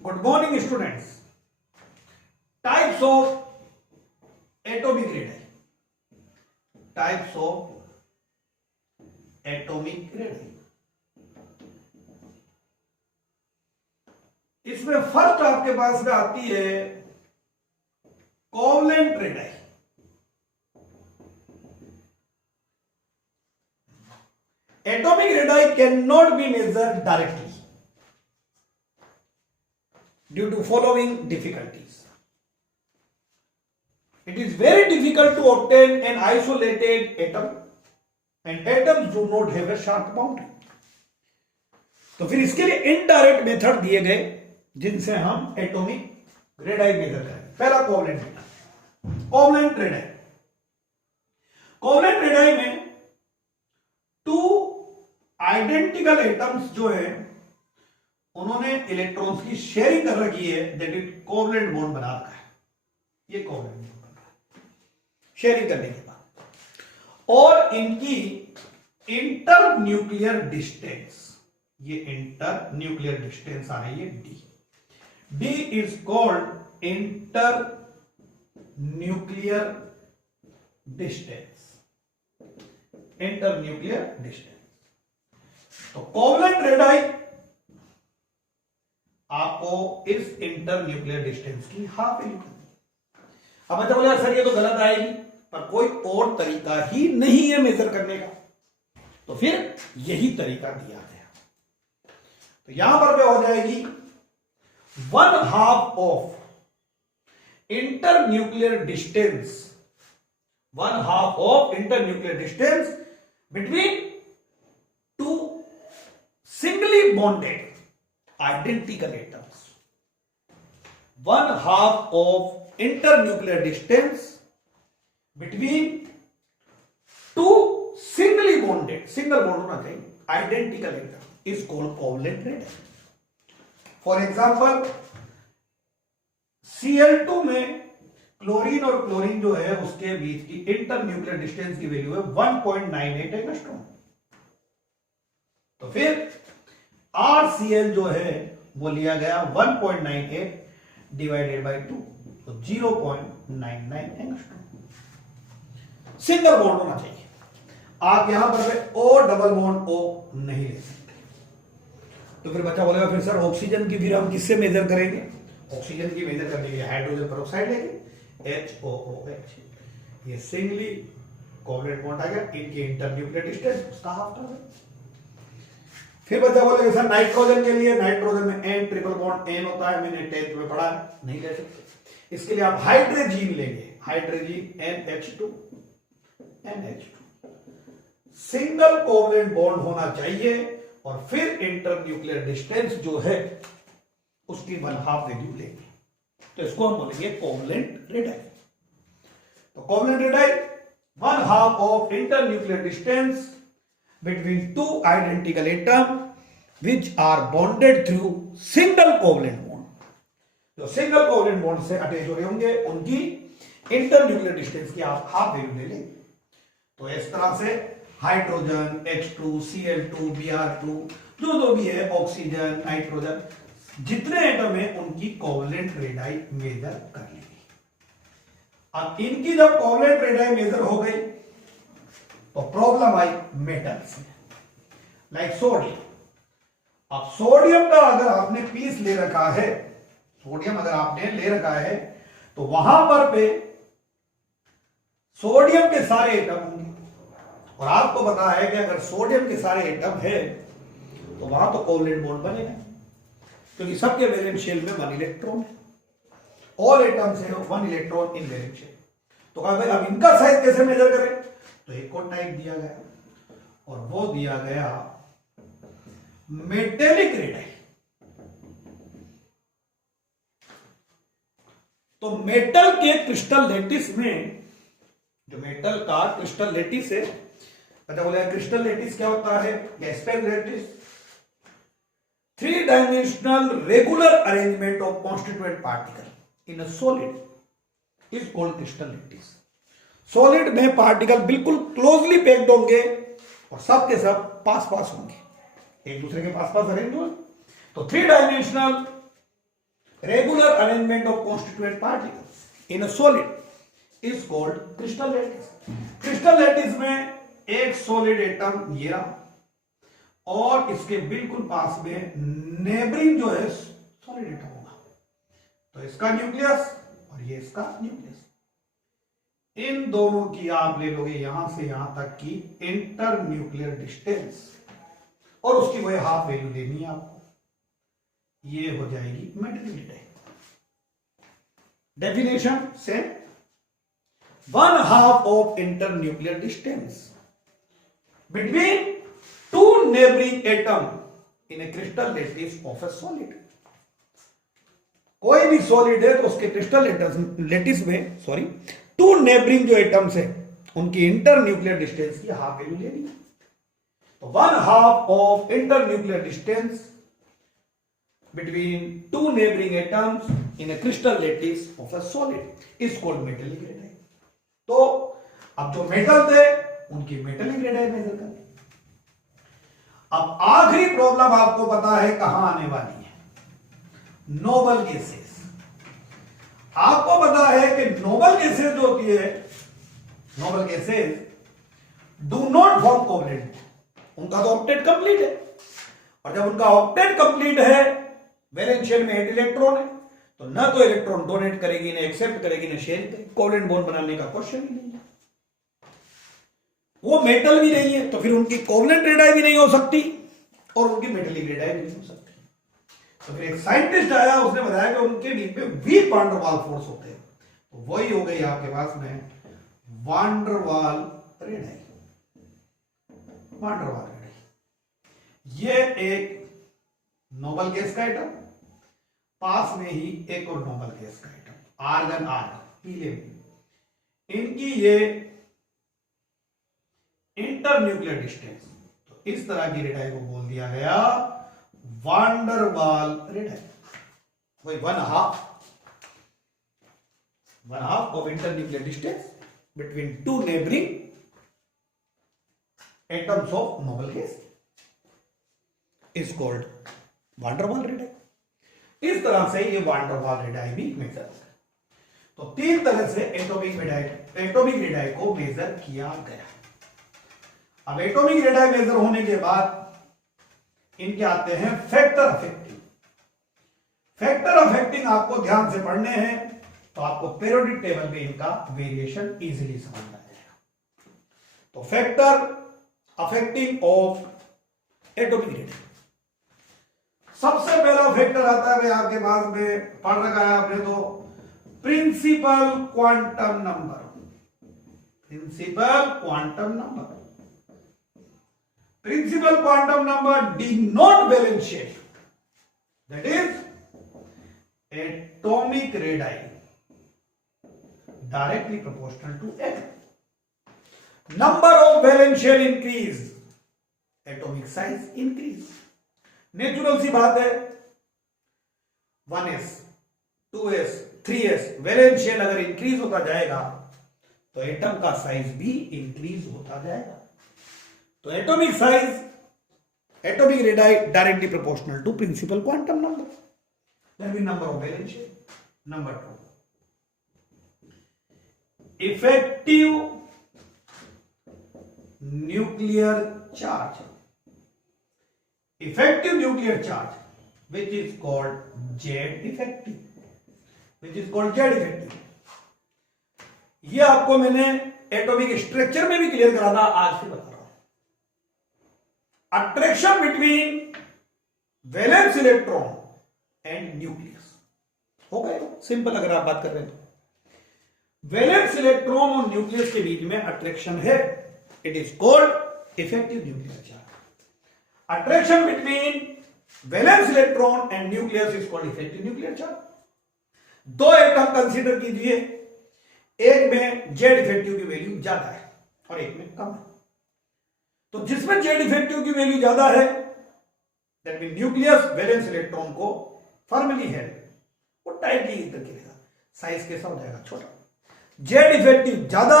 Good morning, students. Types of atomic radii. Types of atomic radii. इसमें first आपके पास में आती है covalent radii. Atomic radii cannot be measured directly due to following difficulties. It is very difficult to obtain an isolated atom and atoms do not have a sharp boundary. तो फिर इसके लिए इनडायरेक्ट मेथड दिए गए जिनसे हम atomic radii major करें. पहला covalent radii. Covalent radii. Covalent radii में टू आइडेंटिकल एटम्स जो है उन्होंने इलेक्ट्रॉन्स की शेयरिंग कर रखी है, दैट इज कोवलेंट बॉन्ड बना रखा है. ये कोवलेंट बॉन्ड बन रहा है शेयरिंग करने के बाद. और इनकी इंटर न्यूक्लियर डिस्टेंस, ये इंटर न्यूक्लियर डिस्टेंस आ रही है D. D is called inter nuclear distance. Inter nuclear distance. तो कोवलेंट रेडाई आपको इस इंटर न्यूक्लियर डिस्टेंस की हाफ वैल्यू करनी. अब बच्चा बोले सर ये तो गलत आएगी, पर कोई और तरीका ही नहीं है मेजर करने का. तो फिर यही तरीका दिया गया. तो यहां पर क्या हो जाएगी, 1/2 of inter nuclear distance, 1/2 of inter nuclear distance between two singly bonded identical atoms. 1/2 of internuclear distance between two singly bonded, single bond होना चाहिए, identical atom is called covalent radii. For example, Cl2 में chlorine और chlorine जो है उसके बीच की internuclear distance की value है 1.98 एंगस्ट्रॉम. तो फिर RCl जो है वो लिया गया 1.98 डिवाइडेड बाय 2, तो 0.99 एंगस्ट्रॉम. सिंगल बॉन्ड होना चाहिए. आप यहां पर O डबल बॉन्ड O नहीं ले सकते. तो फिर बच्चा बोलेगा फिर सर ऑक्सीजन की फिर हम किससे मेजर करेंगे? ऑक्सीजन की मेजर करने के लिए हाइड्रोजन पेरोक्साइड लेंगे, HOOH. ये सिंगली कोवलेंट बॉन्ड आ गया. इनकी इंटरन्यूक्लियर डिस्टेंस उसका हाफ था. फिर बच्चा बोलेगा सर नाइट्रोजन के लिए, नाइट्रोजन में N ट्रिपल बॉन्ड N होता है, मैंने 10th में पढ़ा है, नहीं ले सकते. इसके लिए आप हाइड्रोजीन लेंगे, hydrazine NH2 NH2. Single covalent bond होना चाहिए और फिर इंटरन्यूक्लियर डिस्टेंस जो है उसकी 1/2 वैल्यू लेंगे. तो इसको हम बोलेंगे कोवलेंट रेडाई. तो covalent radii 1/2 of internuclear distance between two identical atoms which are bonded through single covalent bond. जो सिंगल कोवलेंट बॉन्ड से अटैच हो रहे होंगे उनकी इंटरन्यूक्लियर डिस्टेंस की आप हाफ वैल्यू ले लेंगे. तो इस तरह से हाइड्रोजन, H2, Cl2, Br2, जो भी है, ऑक्सीजन, नाइट्रोजन, जितने एटम है उनकी कोवलेंट रेडाई मेजर कर लेंगे. अब इनकी जब कोवलेंट रेडाई मेजर हो गई तो प्रॉब्लम आई मेटल्स में, लाइक सोडियम. अब सोडियम का अगर आपने पीस ले रखा है, सोडियम अगर आपने ले रखा है तो वहां पर पे सोडियम के सारे एटम होंगे. और आपको पता है कि अगर सोडियम के सारे एटम है तो वहां तो कोवलेंट बॉन्ड बनेगा, क्योंकि सबके वैलेंस शेल में 1 इलेक्ट्रॉन है. ऑल एटम्स है 1 इलेक्ट्रॉन इन वैलेंस शेल. तो कहा भाई अब इनका साइज कैसे मेजर करें? तो एक और टाइप दिया गया और वो दिया गया मेटेलिक रेडाई. तो मेटल के क्रिस्टल लेटिस में, जो मेटल का क्रिस्टल लेटिस है, पता बोला क्रिस्टल लेटिस क्या होता है? गैस्पेल lattice, 3 dimensional regular arrangement of constituent particle in a solid is called crystal lattice. Solid में पार्टिकल बिल्कुल क्लोजली पैक्ड होंगे और सब के सब पास पास होंगे, एक दूसरे के पास पास अरेंज होंगे. तो 3 dimensional Regular arrangement of constituent particles in a solid is called crystal lattice. Crystal lattice में एक solid atom ये रहा और इसके बिल्कुल पास में नेबरिंग जो है solid atom होगा, तो इसका न्यूक्लियस और ये इसका न्यूक्लियस, इन दोनों की आप ले लोगे यहां से यहां तक की इंटर न्यूक्लियर डिस्टेंस और उसकी वही हाफ वैल्यू लेनी है आपको, ये हो जाएगी मेटेलिक टाइप। डेफिनेशन से 1/2 of internuclear distance between two neighboring atom in a crystal lattice of a solid। कोई भी सॉलिड है तो उसके क्रिस्टल लेटिस में टू नेबरिंग जो एटम्स है उनकी इंटर न्यूक्लियर डिस्टेंस की हाफ वैल्यू लेनी है। तो 1/2 of internuclear distance between two neighboring atoms in a crystal lattice of a solid is called metallic radii। तो अब जो मेटल थे उनकी मेटेलिक रेडाई मेजर करें। अब आखिरी प्रॉब्लम आपको पता है कहां आने वाली है, नोबल गैसेस। आपको पता है कि नोबल गैसेस जो होती है, noble gases do not form covalent, उनका तो ऑक्टेट कंप्लीट है, और जब उनका ऑक्टेट कंप्लीट है, वैलेंस शेल में 8 इलेक्ट्रॉन है, तो ना तो इलेक्ट्रॉन डोनेट करेगी, ना एक्सेप्ट करेगी, ना शेयर करेगी, कोवलेंट बॉन्ड बनाने का क्वेश्चन ही नहीं है। वो मेटल भी नहीं है तो फिर उनकी कोवलेंट रेडाई भी नहीं हो सकती और उनकी मेटेलिक रेडाई भी नहीं हो सकती। तो फिर एक साइंटिस्ट आया, उसने बताया कि उनके बीच में वीक वान डेर वाल फोर्स होते हैं, तो वही हो गई आपके पास में वान डेर वाल रेडाई। वान डेर वाल रेडाई ये एक नोबल गैस का आइटम, पास में ही एक और नोबल गैस का आइटम आर्गन पीले में, इनकी ये इंटर न्यूक्लियर डिस्टेंस, तो इस तरह की रेडाई को बोल दिया गया वान डेर वाल रेडाई। वही 1/2 of internuclear distance between two neighboring atoms of noble gas is called van der वाल रेडाई। इस तरह से ये वान डेर वाल रेडाई भी मेजर होता है। तो 3 तरह से एटॉमिक रेडाई को मेजर किया गया। अब एटॉमिक रेडाई मेजर होने के बाद इनके आते हैं फैक्टर अफेक्टिंग। फैक्टर अफेक्टिंग आपको ध्यान से पढ़ने हैं तो आपको पीरियोडिक टेबल में इनका वेरिएशन इजीली समझ आ जाएगा। तो factor affecting of atomic radii, सबसे पहला फैक्टर आता है आपके पास में, पढ़ रखा है आपने, तो principal quantum number. Principal quantum number, principal quantum number denote valence shell, that is atomic radii directly proportional to atom. Number of valence shell increase, atomic size increase। Natural सी बात है, 1s 2s 3s valence shell अगर increase होता जाएगा तो atom का size भी increase होता जाएगा। तो atomic size, atomic radii directly proportional to principal quantum number, that mean number of valence shell. Number 2, effective nuclear charge. Effective nuclear charge which is called Z effective, which is called Z effective. ये आपको मैंने atomic structure में भी clear करा था, आज से बता रहा हूं। Attraction between valence electron and nucleus हो गए, सिंपल अगर आप बात कर रहे हैं तो वैलेंस इलेक्ट्रॉन और न्यूक्लियस के बीच में अट्रैक्शन है, it is called effective nuclear charge. Attraction between valence electron and nucleus is called effective nuclear charge. 2 atom consider कीजिए, एक में जेड इफेक्टिव की वैल्यू ज्यादा है और एक में कम है। तो जिसमें जेड इफेक्टिव की वैल्यू ज्यादा है, that mean nucleus valence electron को फर्मली है, वो टाइटली करके रहेगा, साइज कैसा हो जाएगा, छोटा। जेड इफेक्टिव ज्यादा,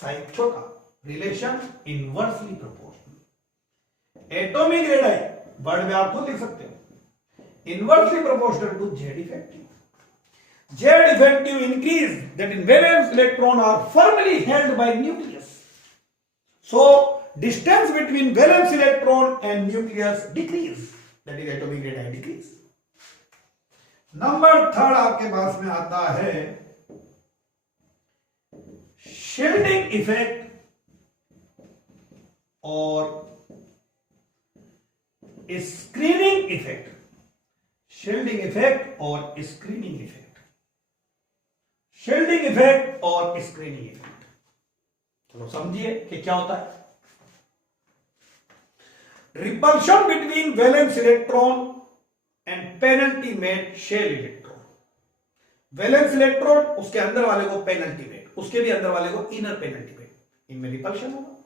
साइज छोटा, relation inversely proportional. Atomic radii word में आप खुद लिख सकते हो, inversely proportional to Z effective. Z effective increase, that in valence electron are firmly held by nucleus. So distance between valence electron and nucleus decrease, that is atomic radii decrease. Number third आपके पास में आता है shielding effect और screening effect. Shielding effect और screening effect. Shielding effect और screening effect. चलो समझिए कि क्या होता है. Repulsion between valence electron and penalty made shell electron. Valence electron उसके अंदर वाले को पेनल्टी मेड, उसके भी अंदर वाले को इनर पेनल्टी मेड. इनमें रिपल्शन होगा,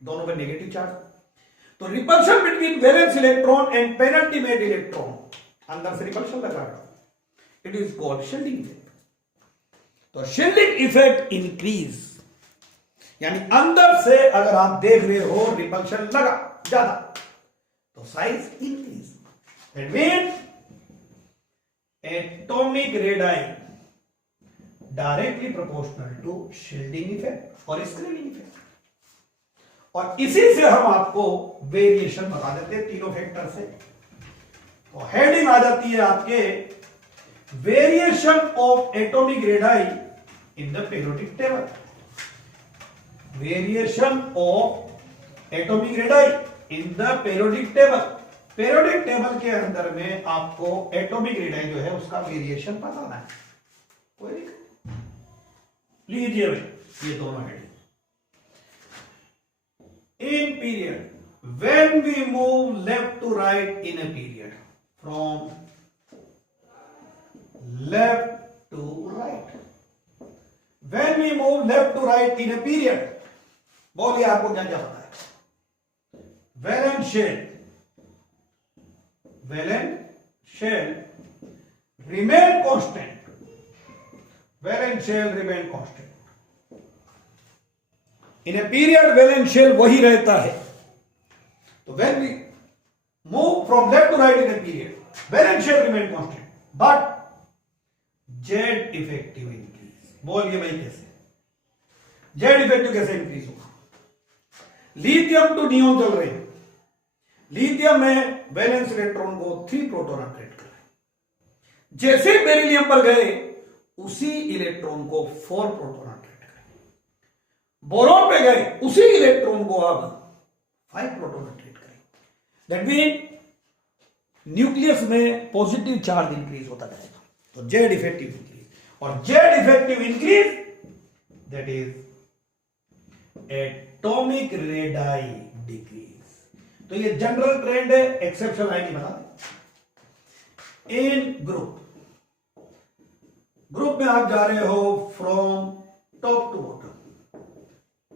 दोनों में नेगेटिव चार्ज. तो repulsion between valence electron and penalty made electron, अंदर से रिपल्शन लगाएगा, it is called shielding effect. तो शील्डिंग इफेक्ट इंक्रीज, यानी अंदर से अगर आप देख रहे हो रिपल्शन लगा ज्यादा तो size increase. That mean atomic radii directly proportional to shielding effect और स्क्रीनिंग इफेक्ट. और इसी से हम आपको वेरिएशन बता देते हैं तीनों फैक्टर से. तो हेडिंग आ जाती है आपके variation of atomic radii in the periodic table. Variation of atomic radii in the periodic table. Periodic table के अंदर में आपको एटॉमिक रेडाई जो है उसका वेरिएशन बताना है. कोई दिक्कत? लीजिए भाई ये दोनों heading. In period, when we move left to right in a period, from left to right, when we move left to right in a period, बोलिए आपको क्या क्या पता है. Valence shell remain constant. Valence shell remain constant. In a period valence shell वही रहता है. तो when we move from left to right in a period valence shell remain constant, but Z effective increase. बोलिए भाई कैसे Z effective कैसे increase होगा. Lithium to neon चल रहे हैं. लिथियम में वैलेंस इलेक्ट्रॉन को 3 प्रोटॉन अट्रैक्ट कर रहे हैं. जैसे बेरिलियम पर गए उसी इलेक्ट्रॉन को 4 प्रोटॉन अट्रैक्ट. बोरॉन पे गए उसी इलेक्ट्रॉन को अब 5 प्रोटॉन अट्रैक्ट करें. दैट मीन न्यूक्लियस में पॉजिटिव चार्ज इंक्रीज होता जाएगा. तो जेड इफेक्टिव इंक्रीज, और Z effective increase that is atomic radii decrease. तो ये जनरल ट्रेंड है, एक्सेप्शन आएगी बता दें. इन ग्रुप में आप जा रहे हो from top to bottom,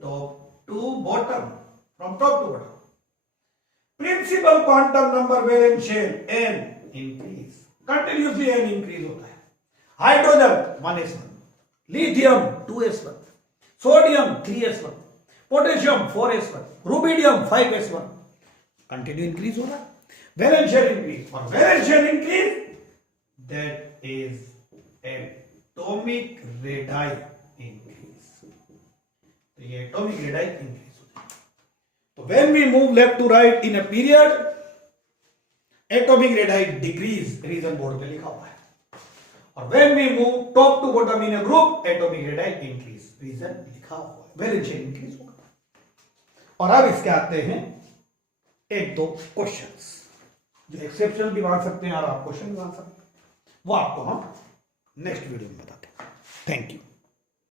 top to bottom, from top to bottom. Principal quantum number valence shell n increase, continuously n increase होता है. Hydrogen 1s1, lithium 2s1, sodium 3s1, potassium 4s1, rubidium 5s1, continue increase हो रहा है. Valence shell increase, और valence shell increase that is atomic radii increase. ये atomic radii increase होती है. तो when we move left to right in a period atomic radii decrease, reason board पे लिखा हुआ है. और when we move top to bottom in a group atomic radii increase, reason लिखा हुआ है. वैलेंस शेल इंक्रीज होगा. और अब इसके आते हैं 1-2 क्वेश्चंस जो एक्सेप्शन भी मान सकते हैं और आप क्वेश्चन भी मान सकते हैं. वो आपको हम नेक्स्ट वीडियो में बताते हैं. Thank you.